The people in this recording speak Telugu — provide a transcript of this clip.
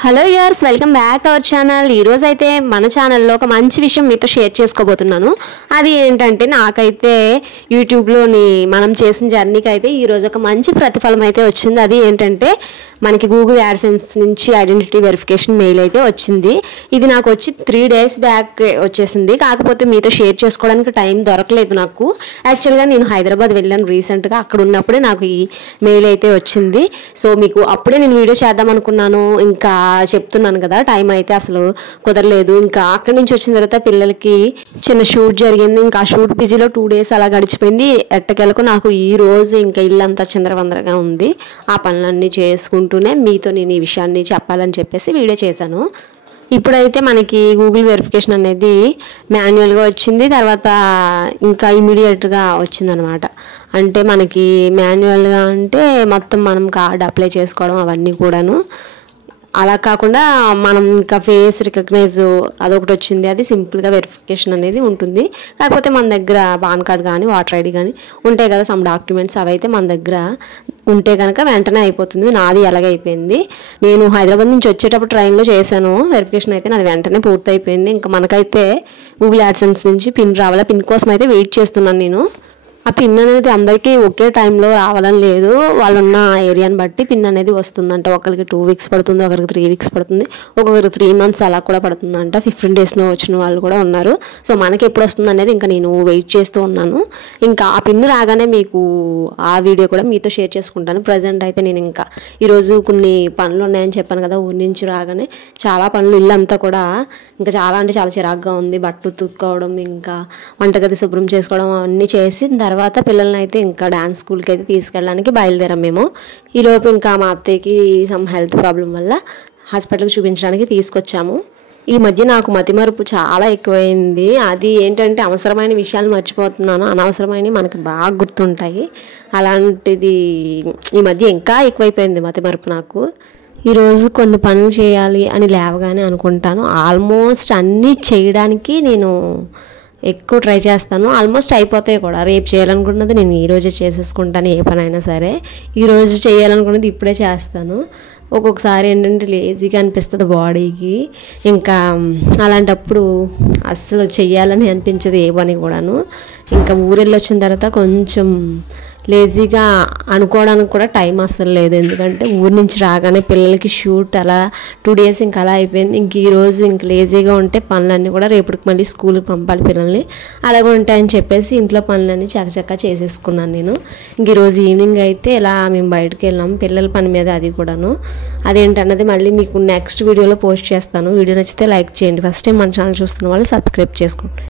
Hello yours welcome back our channel. ఈరోజు అయితే మన ఛానల్లో ఒక మంచి విషయం మీతో షేర్ చేసుకోబోతున్నాను. అది ఏంటంటే నాకైతే యూట్యూబ్లోని మనం చేసిన జర్నీకి అయితే ఈరోజు ఒక మంచి ప్రతిఫలం అయితే వచ్చింది. అది ఏంటంటే మనకి గూగుల్ యాడ్సెన్స్ నుంచి ఐడెంటిటీ వెరిఫికేషన్ మెయిల్ అయితే వచ్చింది. ఇది నాకు వచ్చి 3 days బ్యాక్ వచ్చేసింది. కాకపోతే మీతో షేర్ చేసుకోవడానికి టైం దొరకలేదు నాకు. యాక్చువల్గా నేను హైదరాబాద్ వెళ్ళాను రీసెంట్గా. అక్కడ ఉన్నప్పుడే నాకు ఈ మెయిల్ అయితే వచ్చింది. సో మీకు అప్పుడే నేను వీడియో చేద్దాం అనుకున్నాను. ఇంకా చెప్తున్నాను కదా, టైం అయితే అసలు కుదరలేదు. ఇంకా అక్కడి నుంచి వచ్చిన తర్వాత పిల్లలకి చిన్న షూట్ జరిగింది. ఇంకా ఆ షూట్ బిజీలో 2 days అలా గడిచిపోయింది. ఎట్టకెలకు నాకు ఈ రోజు ఇంకా ఇల్లంతా చిందరవందరగా ఉంది. ఆ పనులన్నీ చేసుకుంటూనే మీతో నేను ఈ విషయాన్ని చెప్పాలని చెప్పేసి వీడియో చేశాను. ఇప్పుడైతే మనకి గూగుల్ వెరిఫికేషన్ అనేది మాన్యువల్గా వచ్చింది. తర్వాత ఇంకా ఇమీడియట్గా వచ్చిందనమాట. అంటే మనకి మాన్యువల్గా అంటే మొత్తం మనం కార్డ్ అప్లై చేసుకోవడం అవన్నీ కూడాను. అలా కాకుండా మనం ఇంకా ఫేస్ రికగ్నైజ్ అదొకటి వచ్చింది. అది సింపుల్గా వెరిఫికేషన్ అనేది ఉంటుంది. కాకపోతే మన దగ్గర పాన్ కార్డ్ కానీ వాటర్ ఐడి కానీ ఉంటాయి కదా, సమ్ డాక్యుమెంట్స్, అవైతే మన దగ్గర ఉంటే కనుక వెంటనే అయిపోతుంది. నాది అలాగే అయిపోయింది. నేను హైదరాబాద్ నుంచి వచ్చేటప్పుడు ట్రైన్లో చేశాను వెరిఫికేషన్. అయితే నాది వెంటనే పూర్తి అయిపోయింది. ఇంకా మనకైతే గూగుల్ యాడ్సెన్స్ నుంచి పిన్ రావాలి. పిన్ కోసం అయితే వెయిట్ చేస్తున్నాను నేను. ఆ పిన్ అనేది అందరికీ ఒకే టైంలో రావాలని లేదు. వాళ్ళున్న ఏరియాని బట్టి పిన్ అనేది వస్తుందంట. ఒకరికి 2 weeks పడుతుంది, ఒకరికి 3 weeks పడుతుంది, ఒక్కొక్కరికి 3 months అలా కూడా పడుతుందంట. 15 daysలో వచ్చిన వాళ్ళు కూడా ఉన్నారు. సో మనకి ఎప్పుడు వస్తుంది అనేది ఇంకా నేను వెయిట్ చేస్తూ ఉన్నాను. ఇంకా ఆ పిన్ రాగానే మీకు ఆ వీడియో కూడా మీతో షేర్ చేసుకుంటాను. ప్రజెంట్ అయితే నేను ఇంకా ఈరోజు కొన్ని పనులు ఉన్నాయని చెప్పాను కదా, ఊరి నుంచి రాగానే చాలా పనులు, ఇల్లు అంతా కూడా ఇంకా చాలా అంటే చాలా చిరాగ్గా ఉంది. బట్టలు తుక్కోవడం, ఇంకా వంటగది శుభ్రం చేసుకోవడం అవన్నీ చేసి తర్వాత పిల్లల్ని అయితే ఇంకా డాన్స్ స్కూల్కి అయితే తీసుకెళ్ళడానికి బయలుదేరాం మేము. ఈలోపు ఇంకా మా అత్తయ్యకి సమ్ హెల్త్ ప్రాబ్లం వల్ల హాస్పిటల్కి చూపించడానికి తీసుకొచ్చాము. ఈ మధ్య నాకు మతిమరుపు చాలా ఎక్కువైంది. అది ఏంటంటే అవసరమైన విషయాలు మర్చిపోతున్నాను, అనవసరమైనవి మనకు బాగా గుర్తుంటాయి. అలాంటిది ఈ మధ్య ఇంకా ఎక్కువైపోయింది మతిమరుపు నాకు. ఈరోజు కొన్ని పనులు చేయాలి అని లేవగానే అనుకుంటాను. ఆల్మోస్ట్ అన్నీ చేయడానికి నేను ఎక్కువ ట్రై చేస్తాను. ఆల్మోస్ట్ అయిపోతాయి కూడా. రేపు చేయాలనుకున్నది నేను ఈరోజే చేసేసుకుంటాను. ఏ పనైనా సరే ఈరోజు చేయాలనుకున్నది ఇప్పుడే చేస్తాను. ఒక్కొక్కసారి ఏంటంటే లేజీగా అనిపిస్తుంది బాడీకి. ఇంకా అలాంటప్పుడు అస్సలు చెయ్యాలని అనిపించదు ఏ పని కూడాను. ఇంకా ఊరెళ్ళి వచ్చిన తర్వాత కొంచెం లేజీగా అనుకోవడానికి కూడా టైం అస్సలు లేదు. ఎందుకంటే ఊరి నుంచి రాగానే పిల్లలకి షూట్ అలా 2 days ఇంకా అలా అయిపోయింది. ఇంక ఈరోజు ఇంక లేజీగా ఉంటే పనులన్నీ కూడా రేపటికి మళ్ళీ స్కూల్కి పంపాలి పిల్లల్ని. అలాగే ఉంటాయని చెప్పేసి ఇంట్లో పనులన్నీ చకచకా చేసేసుకున్నాను నేను. ఇంక ఈరోజు ఈవినింగ్ అయితే ఇలా మేము బయటకు వెళ్ళాం పిల్లల పని మీద. అది కూడాను అదేంటన్నది మళ్ళీ మీకు నెక్స్ట్ వీడియోలో పోస్ట్ చేస్తాను. వీడియో నచ్చితే లైక్ చేయండి. ఫస్ట్ టైం మన ఛానల్ చూస్తున్న వాళ్ళు సబ్స్క్రైబ్ చేసుకోండి.